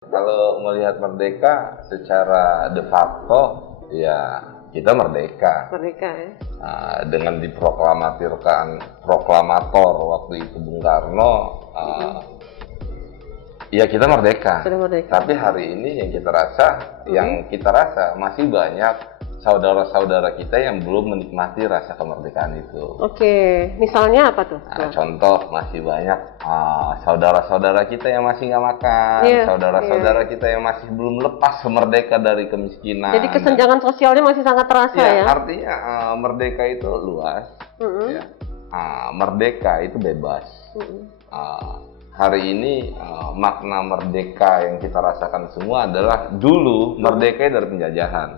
Kalau melihat merdeka secara de facto, ya kita merdeka. Merdeka ya. Dengan proklamator waktu itu Bung Karno, ya kita merdeka. Sudah merdeka. Tapi hari ini yang kita rasa masih banyak saudara-saudara kita yang belum menikmati rasa kemerdekaan itu. Oke, misalnya apa tuh? Contoh, masih banyak saudara-saudara kita yang masih nggak makan, saudara-saudara kita yang masih belum lepas merdeka dari kemiskinan. Jadi kesenjangan sosialnya masih sangat terasa ya? Artinya merdeka itu luas, ya. Merdeka itu bebas. Hari ini makna merdeka yang kita rasakan semua adalah dulu merdeka dari penjajahan.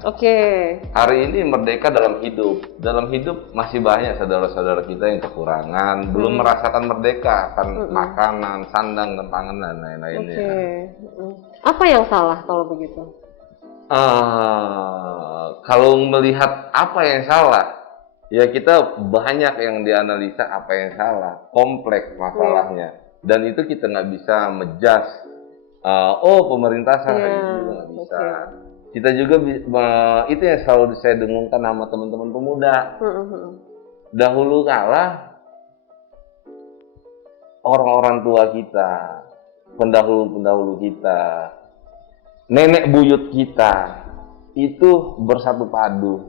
Hari ini merdeka dalam hidup. Dalam hidup masih banyak saudara-saudara kita yang kekurangan, belum merasakan merdeka, kan makanan, sandang, dan pangan, dan lain-lainnya. Apa yang salah kalau begitu? Kalau melihat apa yang salah, ya kita banyak yang dianalisa apa yang salah, kompleks masalahnya. Dan itu kita nggak bisa menjudge, pemerintah salah, itu juga nggak bisa. Kita juga, itu yang selalu saya dengungkan sama teman-teman pemuda. Dahulu kala, orang-orang tua kita, pendahulu-pendahulu kita, nenek buyut kita, itu bersatu padu,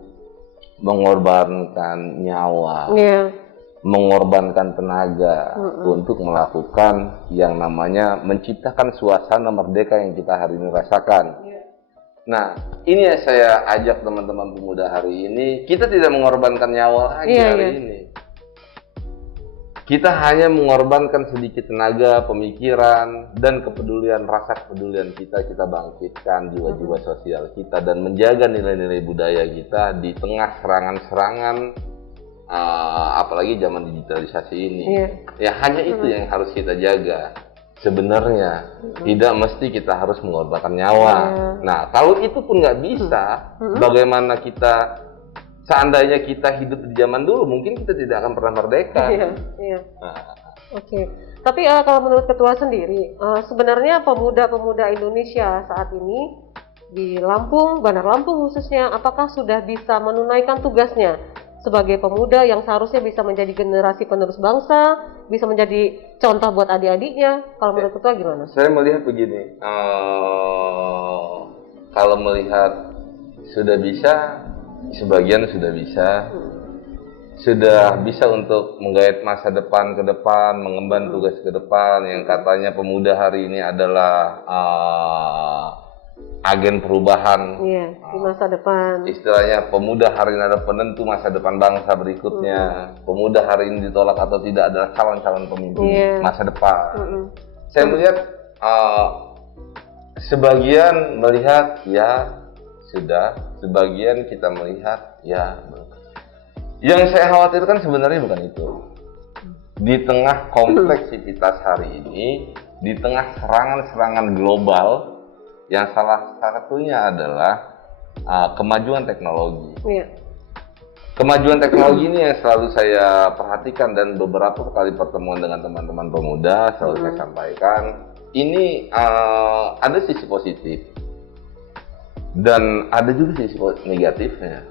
mengorbankan nyawa. Mengorbankan tenaga untuk melakukan yang namanya menciptakan suasana merdeka yang kita hari ini rasakan. Nah, ini yang saya ajak teman-teman pemuda hari ini, kita tidak mengorbankan nyawa lagi hari ini. Kita hanya mengorbankan sedikit tenaga, pemikiran, dan kepedulian, rasa kepedulian kita bangkitkan jiwa-jiwa sosial kita dan menjaga nilai-nilai budaya kita di tengah serangan-serangan apalagi zaman digitalisasi ini. Ya hanya itu yang harus kita jaga. Sebenarnya tidak mesti kita harus mengorbankan nyawa. Nah, kalau itu pun nggak bisa, bagaimana kita, seandainya kita hidup di zaman dulu, mungkin kita tidak akan pernah merdeka. Tapi kalau menurut Ketua sendiri, sebenarnya pemuda-pemuda Indonesia saat ini di Lampung, Bandar Lampung khususnya, apakah sudah bisa menunaikan tugasnya sebagai pemuda yang seharusnya bisa menjadi generasi penerus bangsa, bisa menjadi contoh buat adik-adiknya? Kalau menurut Ketua gimana? Saya melihat begini, kalau melihat sudah bisa, sebagian sudah bisa untuk menggait masa depan ke depan, mengemban tugas ke depan, yang katanya pemuda hari ini adalah agen perubahan di masa depan. Istilahnya pemuda hari ini adalah penentu masa depan bangsa berikutnya. Pemuda hari ini ditolak atau tidak adalah calon-calon pemimpin masa depan. Saya melihat sebagian melihat ya sudah, sebagian kita melihat ya. Yang saya khawatirkan sebenarnya bukan itu. Di tengah kompleksitas hari ini, di tengah serangan-serangan global, yang salah satunya adalah kemajuan teknologi. Kemajuan teknologi ini yang selalu saya perhatikan, dan beberapa kali pertemuan dengan teman-teman pemuda selalu saya sampaikan, ini ada sisi positif dan ada juga sisi negatifnya.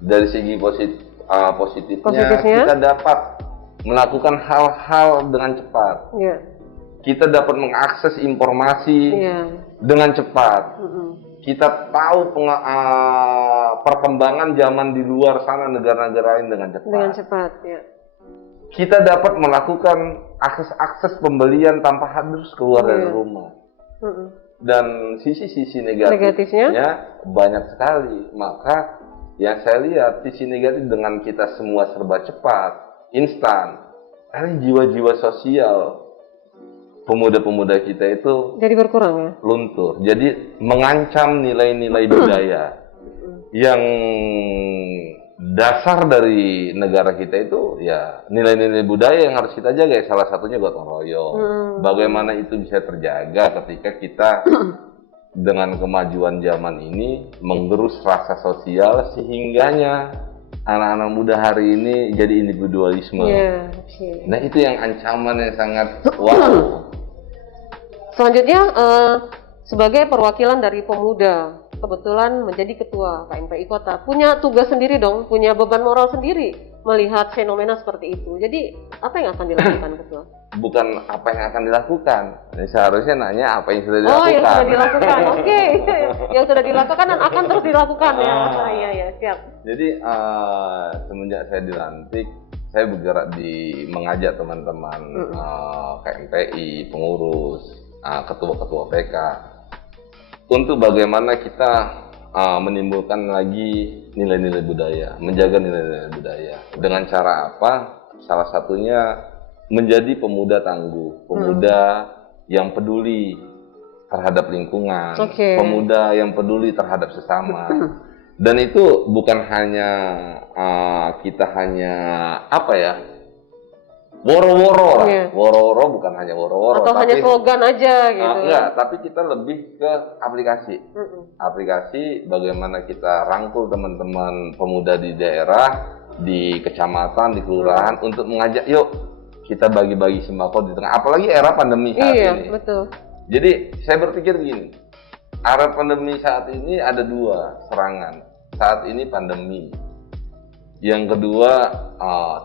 Dari segi positifnya, kita dapat melakukan hal-hal dengan cepat. Kita dapat mengakses informasi dengan cepat. Kita tahu perkembangan zaman di luar sana, negara-negara lain dengan cepat. Kita dapat melakukan akses pembelian tanpa harus keluar dari rumah. Dan sisi-sisi negatifnya banyak sekali. Maka yang saya lihat, sisi negatif dengan kita semua serba cepat, instan, jiwa-jiwa sosial pemuda-pemuda kita itu jadi berkurang ya? Luntur. Jadi mengancam nilai-nilai budaya yang dasar dari negara kita itu, ya nilai-nilai budaya yang harus kita jaga. Salah satunya gotong royong. Bagaimana itu bisa terjaga ketika kita dengan kemajuan zaman ini menggerus rasa sosial, sehingganya anak-anak muda hari ini jadi individualisme. Nah, itu yang ancaman yang sangat wow. Selanjutnya, sebagai perwakilan dari pemuda, kebetulan menjadi ketua KMPI Kota, punya tugas sendiri dong, punya beban moral sendiri melihat fenomena seperti itu. Jadi apa yang akan dilakukan ketua? Bukan apa yang akan dilakukan. Seharusnya nanya apa yang sudah Oh, dilakukan. yang sudah dilakukan. Oke. Yang sudah dilakukan dan akan terus dilakukan ya. Iya, ya, siap. Jadi semenjak saya dilantik, saya bergerak di mengajak teman-teman KMPI, pengurus, ketua-ketua PK untuk bagaimana kita menimbulkan lagi nilai-nilai budaya, menjaga nilai-nilai budaya. Dengan cara apa? Salah satunya menjadi pemuda tangguh, pemuda yang peduli terhadap lingkungan, pemuda yang peduli terhadap sesama. Dan itu bukan hanya kita hanya apa ya, woro-woro lah, woro-woro bukan hanya woro-woro, atau tapi, hanya slogan aja gitu. Enggak, tapi kita lebih ke aplikasi. Aplikasi bagaimana kita rangkul teman-teman pemuda di daerah, di kecamatan, di kelurahan untuk mengajak yuk kita bagi-bagi sembako di tengah, apalagi era pandemi saat ini. Iya, betul. Jadi saya berpikir begini, era pandemi saat ini ada dua serangan. Saat ini pandemi, yang kedua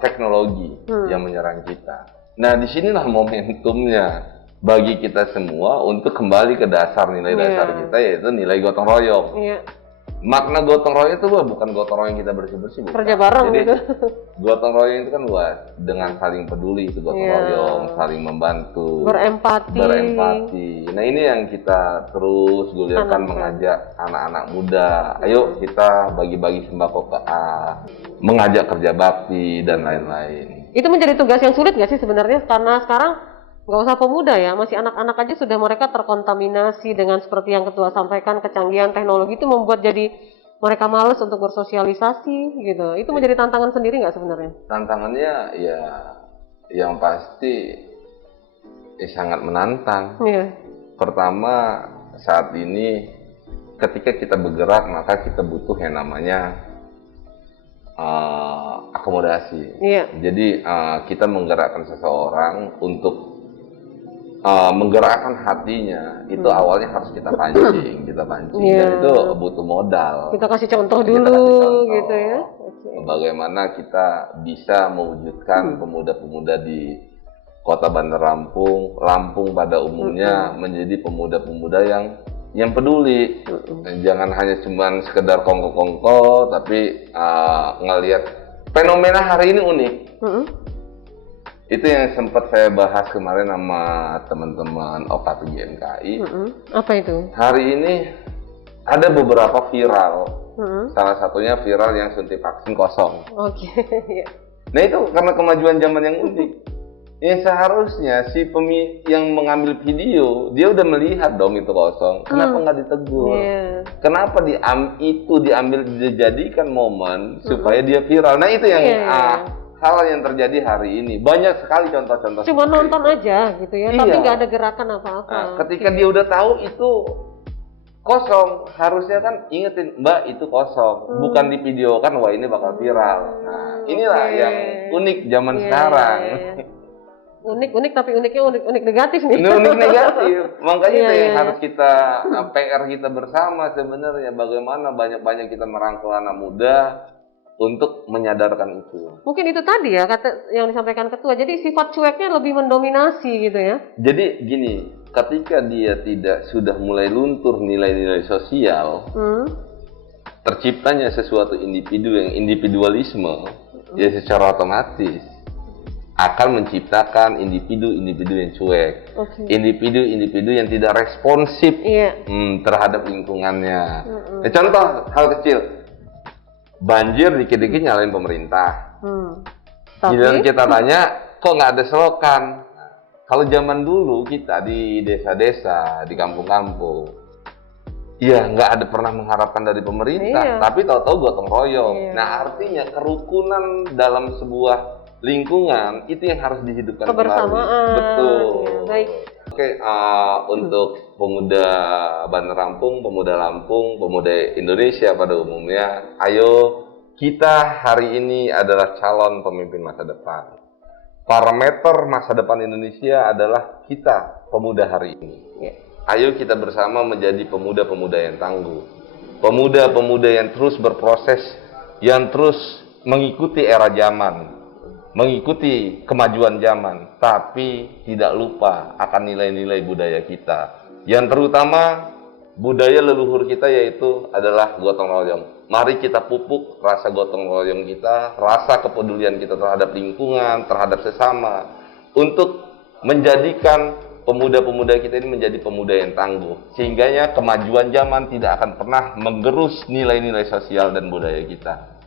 teknologi yang menyerang kita. Nah, disinilah momentumnya bagi kita semua untuk kembali ke dasar nilai dasar kita, yaitu nilai gotong royong. Makna gotong royong itu bukan gotong royong kita bersih-bersih, kerja bareng. Jadi, gitu. Gotong royong itu kan luas, dengan saling peduli itu gotong royong, saling membantu, berempati. Nah, ini yang kita terus gulirkan, mengajak anak-anak muda, ayo kita bagi-bagi sembako ke A, mengajak kerja bakti dan lain-lain. Itu menjadi tugas yang sulit nggak sih sebenarnya? Karena sekarang nggak usah pemuda ya, masih anak-anak aja sudah mereka terkontaminasi dengan seperti yang ketua sampaikan, kecanggihan teknologi itu membuat jadi mereka males untuk bersosialisasi gitu. Itu menjadi tantangan sendiri nggak sebenarnya? Tantangannya ya yang pasti sangat menantang. Pertama, saat ini ketika kita bergerak maka kita butuh yang namanya akomodasi. Jadi kita menggerakkan seseorang untuk menggerakkan hatinya itu awalnya harus kita pancing, dan itu butuh modal. Kita kasih contoh dulu, gitu ya. Bagaimana kita bisa mewujudkan pemuda-pemuda di Kota Bandar Lampung, Lampung pada umumnya menjadi pemuda-pemuda yang peduli. Jangan hanya cuman sekedar kongko-kongko, tapi ngelihat fenomena hari ini unik. Itu yang sempat saya bahas kemarin sama teman-teman OKP GMKI. Apa itu? Hari ini ada beberapa viral. Salah satunya viral yang suntik vaksin kosong. Nah, itu karena kemajuan zaman yang unik. Yang seharusnya si yang mengambil video, dia udah melihat dong itu kosong. Kenapa nggak ditegur? Kenapa itu diambil, dijadikan momen supaya dia viral? Nah, itu yang hal yang terjadi hari ini. Banyak sekali contoh-contoh. Cuma nonton aja gitu ya, tapi nggak ada gerakan apa-apa. Nah, ketika dia udah tahu itu kosong, harusnya kan ingetin, Mbak itu kosong, bukan di video kan, wah ini bakal viral. Nah, inilah yang unik zaman sekarang. Unik tapi uniknya unik negatif nih. Unik negatif. Makanya itu yang harus kita PR kita bersama sebenarnya, bagaimana banyak-banyak kita merangkul anak muda untuk menyadarkan itu. Mungkin itu tadi ya kata yang disampaikan ketua. Jadi sifat cueknya lebih mendominasi gitu ya. Jadi gini, ketika dia sudah mulai luntur nilai-nilai sosial, terciptanya sesuatu individu yang individualisme, ya secara otomatis akan menciptakan individu-individu yang cuek, individu-individu yang tidak responsif terhadap lingkungannya. Contoh hal kecil. Banjir dikit-dikit nyalain pemerintah. Giliran kita tanya, kok nggak ada selokan? Kalau zaman dulu kita di desa-desa, di kampung-kampung, ya nggak ada pernah mengharapkan dari pemerintah, tapi tahu-tahu gotong royong. Nah, artinya kerukunan dalam sebuah lingkungan itu yang harus dihidupkan kebersamaan. Kembali. Betul. Baik. Oke, untuk pemuda Bandar Lampung, pemuda Lampung, pemuda Indonesia pada umumnya, ayo kita hari ini adalah calon pemimpin masa depan. Parameter masa depan Indonesia adalah kita, pemuda hari ini. Ayo kita bersama menjadi pemuda-pemuda yang tangguh. Pemuda-pemuda yang terus berproses, yang terus mengikuti era zaman, mengikuti kemajuan zaman, tapi tidak lupa akan nilai-nilai budaya kita. Yang terutama budaya leluhur kita, yaitu adalah gotong royong. Mari kita pupuk rasa gotong royong kita, rasa kepedulian kita terhadap lingkungan, terhadap sesama, untuk menjadikan pemuda-pemuda kita ini menjadi pemuda yang tangguh. Sehingganya kemajuan zaman tidak akan pernah menggerus nilai-nilai sosial dan budaya kita.